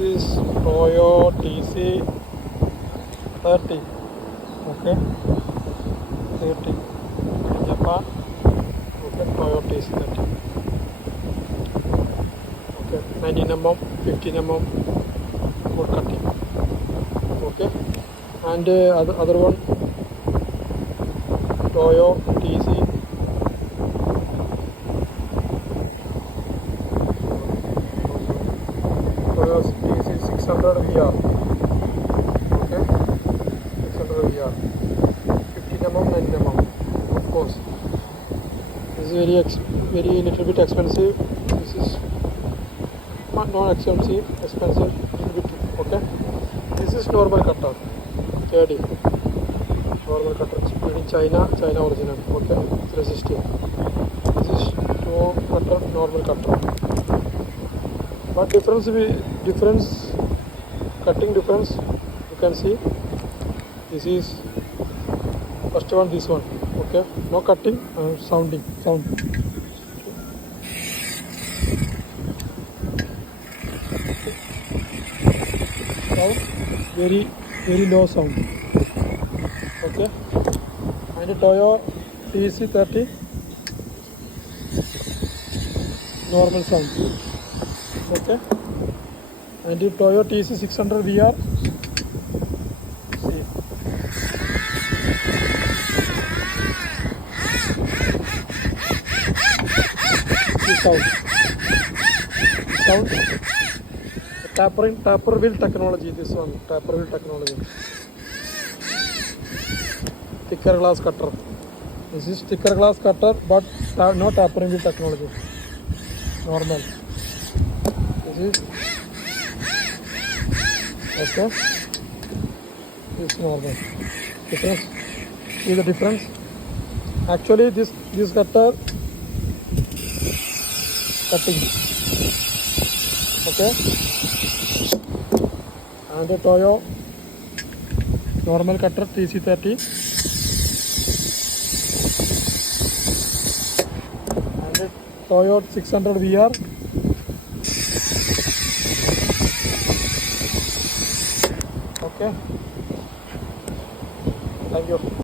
is Toyo TC30. Okay, 30 Japan. Okay, Toyo TC30. Okay, 19 mm, 15 mm wood cutting. Okay, and other one Toyo TC. Toyo TC 600 VR. Okay, 600 VR. 15 mm, 9 mm. Of course, this is very little bit expensive. This is not expensive, little bit. Okay, this is normal cutter. KD. Normal cutter. Made in China original. Okay, it's resistive. This is normal cutter. But cutting difference, you can see. This is first one, this one. Okay, no cutting, sound. Sound, very low sound. Okay, and Toyo TC30, normal sound. Okay, and Toyo TC600 VR, see. Sound. Taper wheel technology. This one, taper wheel technology. Thicker glass cutter. This is thicker glass cutter, but no tapering wheel technology. Normal. This is okay. This is normal. Difference. See the difference? Actually, this cutter cutting. Okay. And the Toyo normal cutter TC30. And the Toyo 600 VR. Okay. Thank you.